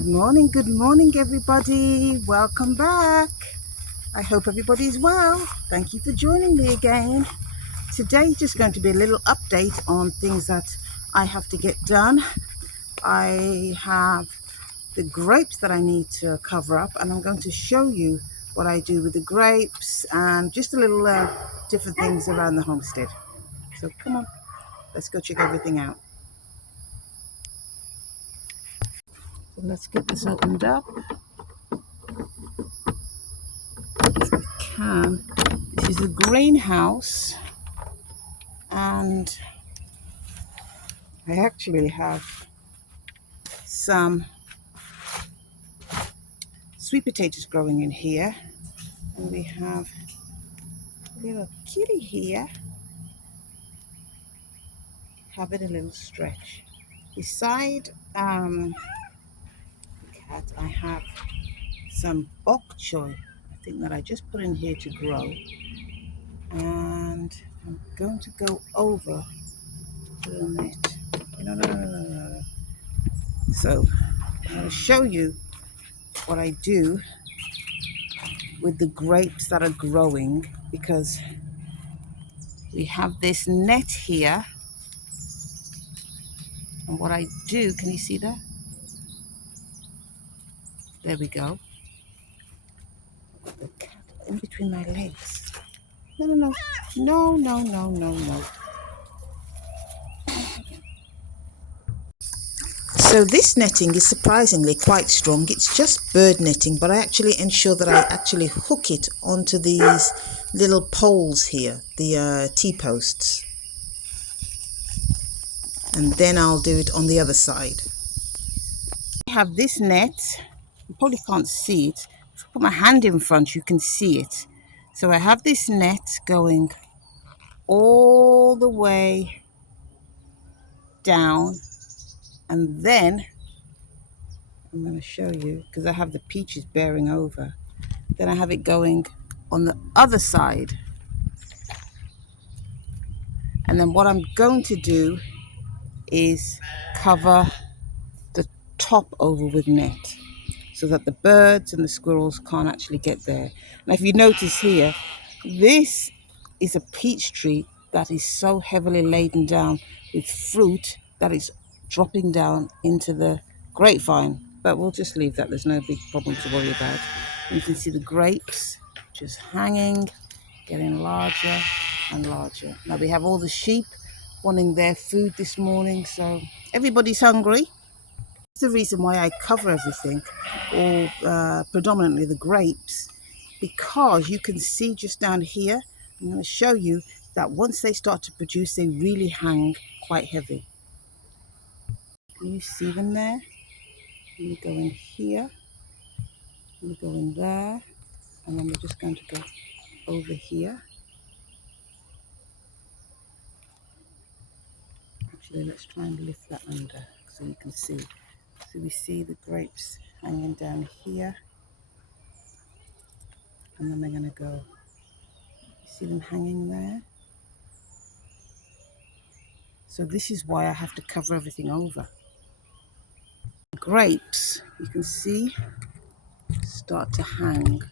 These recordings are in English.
good morning, everybody. Welcome back. I hope everybody's well. Thank you for joining me again. Today is just going to be a little update on things that I have to get done. I have the grapes that I need to cover up, and I'm going to show you what I do with the grapes and just a little different things around the homestead. So come on, let's go check everything out. So let's get this opened up. This is a greenhouse, and I actually have some sweet potatoes growing in here, and we have a little kitty here having a little stretch. Beside the cat, I have some bok choy, I think, that I just put in here to grow, and I'm going to go over to the net. No. So I'm going to show you what I do with the grapes that are growing, because we have this net here, and what I do, can you see that? There we go. The cat in between my legs. No. So this netting is surprisingly quite strong. It's just bird netting, but I actually ensure that I actually hook it onto these little poles here, the T-posts. And then I'll do it on the other side. I have this net. You probably can't see it. If I put my hand in front, you can see it. So I have this net going all the way down, and then I'm going to show you, because I have the peaches bearing over. Then I have it going on the other side. And then what I'm going to do is cover the top over with net, so that the birds and the squirrels can't actually get there. Now, if you notice here, this is a peach tree that is so heavily laden down with fruit that it's dropping down into the grapevine. But we'll just leave that. There's no big problem to worry about. And you can see the grapes just hanging, getting larger and larger. Now we have all the sheep wanting their food this morning, so everybody's hungry. That's the reason why I cover everything, or predominantly the grapes, because you can see just down here, I'm going to show you that once they start to produce, they really hang quite heavy. Can you see them there? We go in here, we go in there, and then we're just going to go over here. Actually, let's try and lift that under so you can see. So we see the grapes hanging down here, and then they're going to go. You see them hanging there? So this is why I have to cover everything over. Grapes, you can see, start to hang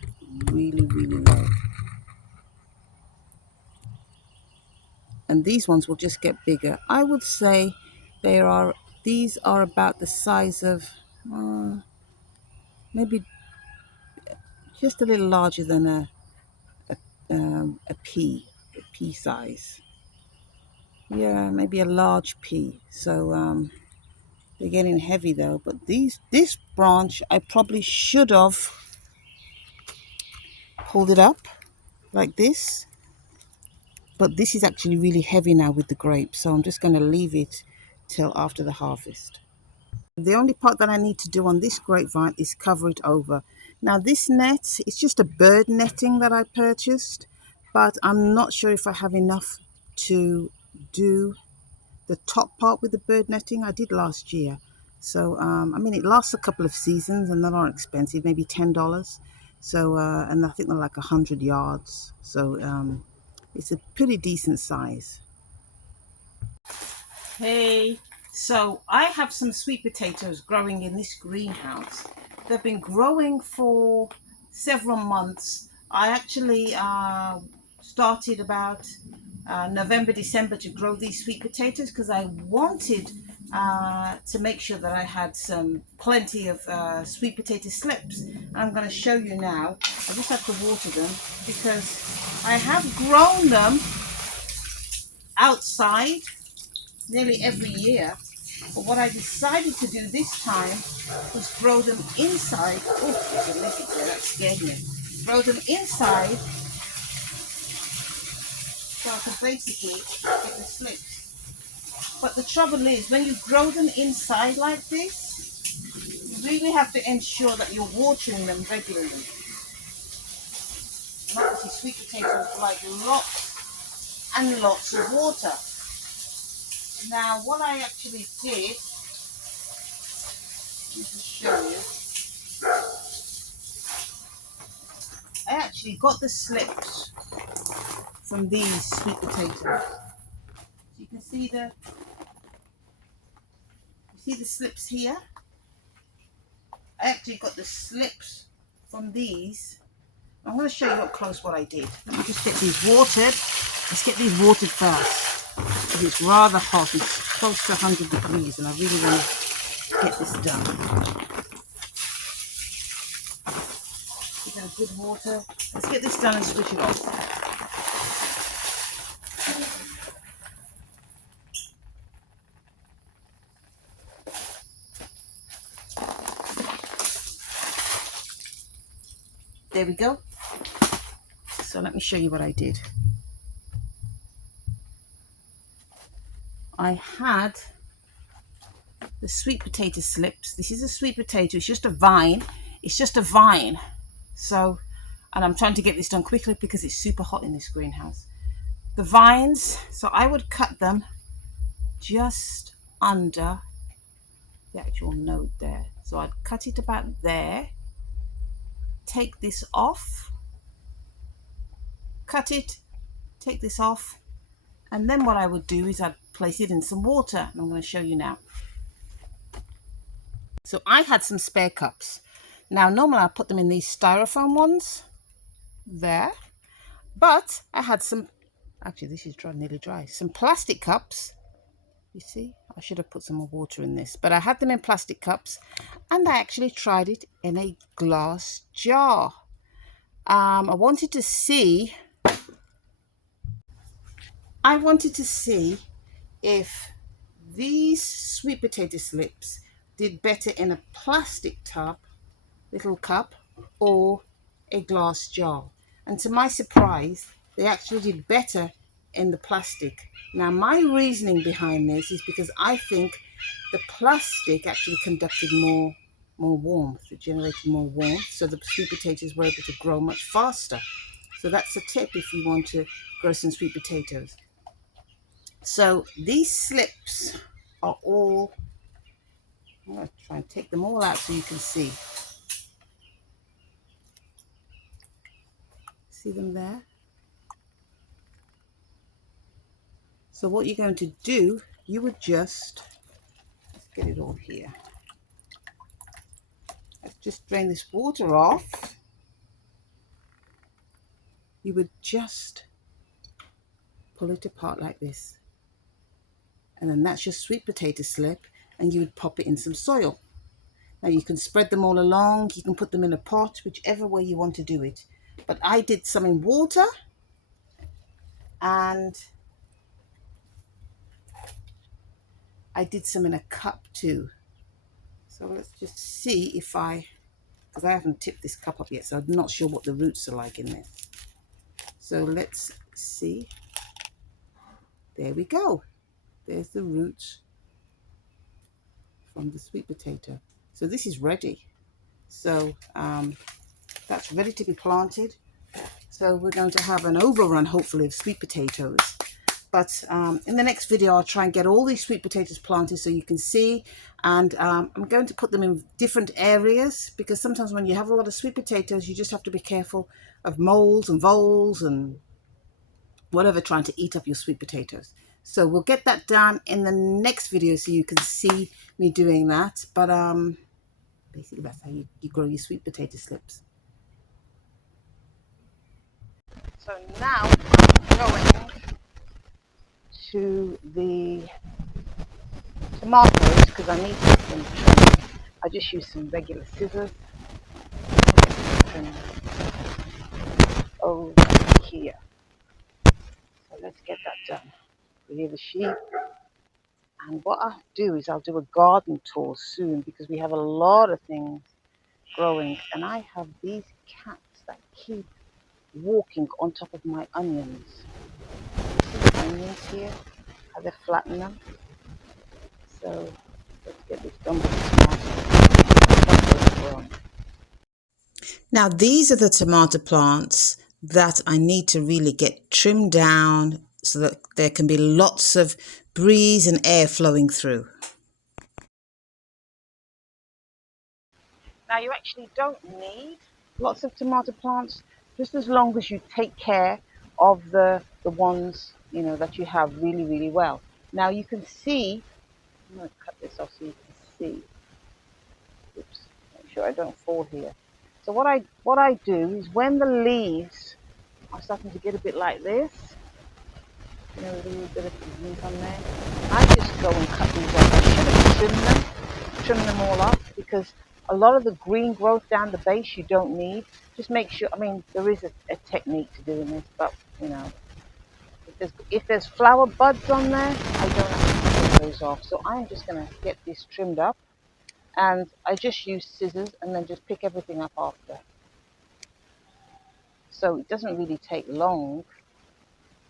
really low. And these ones will just get bigger. I would say these are about the size of maybe just a little larger than a pea size. Yeah, maybe a large pea. So they're getting heavy though. But this branch, I probably should have pulled it up like this. But this is actually really heavy now with the grapes, so I'm just going to leave it till after the harvest. The only part that I need to do on this grapevine is cover it over. Now this net, it's just a bird netting that I purchased, but I'm not sure if I have enough to do the top part with the bird netting. I did last year. So, I mean, it lasts a couple of seasons and they're not expensive, maybe $10. So, and I think they're like 100 yards. So, it's a pretty decent size. Hey. So I have some sweet potatoes growing in this greenhouse. They've been growing for several months. I actually started about November, December to grow these sweet potatoes because I wanted to make sure that I had plenty of sweet potato slips. And I'm going to show you now. I just have to water them because I have grown them outside nearly every year. But what I decided to do this time was grow them inside. Oh, there's a leakage there, that scared me. Grow them inside so I can basically get the slips. But the trouble is, when you grow them inside like this, you really have to ensure that you're watering them regularly. And obviously sweet potatoes like lots and lots of water. Now what I actually did, let me just show you. I actually got the slips from these sweet potatoes. So you can see the slips here. I actually got the slips from these. I'm going to show you up close what I did. Let me just get these watered. Let's get these watered first because it's rather hot. It's close to 100 degrees and I really want to get this done. Give it a good water. Let's get this done and switch it off. There we go. So let me show you what I did. I had the sweet potato slips. This is a sweet potato. It's just a vine. It's just a vine. So, and I'm trying to get this done quickly because it's super hot in this greenhouse. The vines, so I would cut them just under the actual node there. So I'd cut it about there. Take this off. Cut it. Take this off. And then what I would do is I'd place it in some water. And I'm going to show you now. So I had some spare cups. Now normally I put them in these styrofoam ones. There. But I had some, actually this is nearly dry. Some plastic cups. You see, I should have put some more water in this. But I had them in plastic cups. And I actually tried it in a glass jar. I wanted to see if these sweet potato slips did better in a plastic little cup, or a glass jar. And to my surprise, they actually did better in the plastic. Now, my reasoning behind this is because I think the plastic actually conducted more warmth. It generated more warmth, so the sweet potatoes were able to grow much faster. So that's a tip if you want to grow some sweet potatoes. So these slips are all, I'm going to try and take them all out so you can see. See them there? So what you're going to do, you would just, let's get it all here. Let's just drain this water off. You would just pull it apart like this. And then that's your sweet potato slip, and you would pop it in some soil. Now you can spread them all along, you can put them in a pot, whichever way you want to do it. But I did some in water, and I did some in a cup too. So let's just see if because I haven't tipped this cup up yet, so I'm not sure what the roots are like in this. So let's see. There we go. There's the roots from the sweet potato. So this is ready. So that's ready to be planted. So we're going to have an overrun, hopefully, of sweet potatoes. But in the next video, I'll try and get all these sweet potatoes planted so you can see. And I'm going to put them in different areas, because sometimes when you have a lot of sweet potatoes, you just have to be careful of moles and voles and whatever trying to eat up your sweet potatoes. So we'll get that done in the next video so you can see me doing that. But basically that's how you grow your sweet potato slips. So now I'm going to the tomatoes because I need some trim. I just use some regular scissors over here. So let's get that done. We hear the sheep. And what I'll do is I'll do a garden tour soon because we have a lot of things growing. And I have these cats that keep walking on top of my onions. See the onions here? How they flatten them. So let's get this done with the tomatoes. Now these are the tomato plants that I need to really get trimmed down so that there can be lots of breeze and air flowing through. Now you actually don't need lots of tomato plants, just as long as you take care of the ones that you have really well. Now you can see, I'm going to cut this off so you can see. Oops, make sure I don't fall here. So what I do is when the leaves are starting to get a bit like this, with a little bit of green on there, I just go and cut these off. I should have trimmed them all off because a lot of the green growth down the base you don't need. Just make sure, I mean, there is a technique to doing this, but if there's flower buds on there, I don't have to cut those off. So I'm just going to get this trimmed up, and I just use scissors and then just pick everything up after. So it doesn't really take long,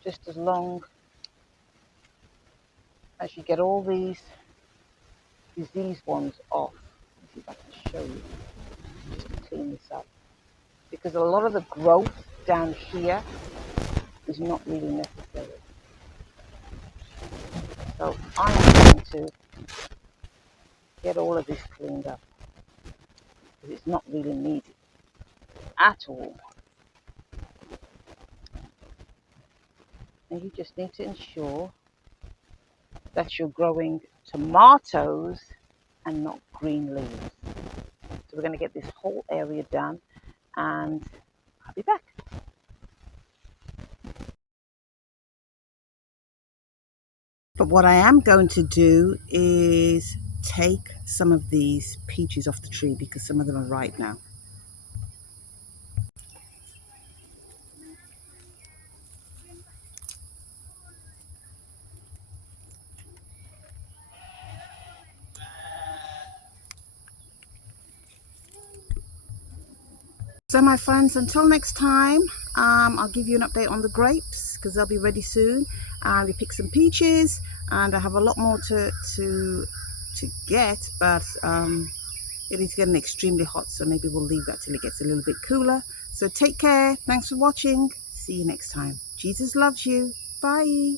just as long as you get all these disease ones off. Let's see if I can show you, just to clean this up. Because a lot of the growth down here is not really necessary. So I'm going to get all of this cleaned up because it's not really needed at all. And you just need to ensure that you're growing tomatoes and not green leaves. So we're going to get this whole area done and I'll be back. But what I am going to do is take some of these peaches off the tree because some of them are ripe now. So my friends, until next time, I'll give you an update on the grapes because they'll be ready soon. We picked some peaches and I have a lot more to get, but it is getting extremely hot, so maybe we'll leave that till it gets a little bit cooler. So take care. Thanks for watching. See you next time. Jesus loves you. Bye.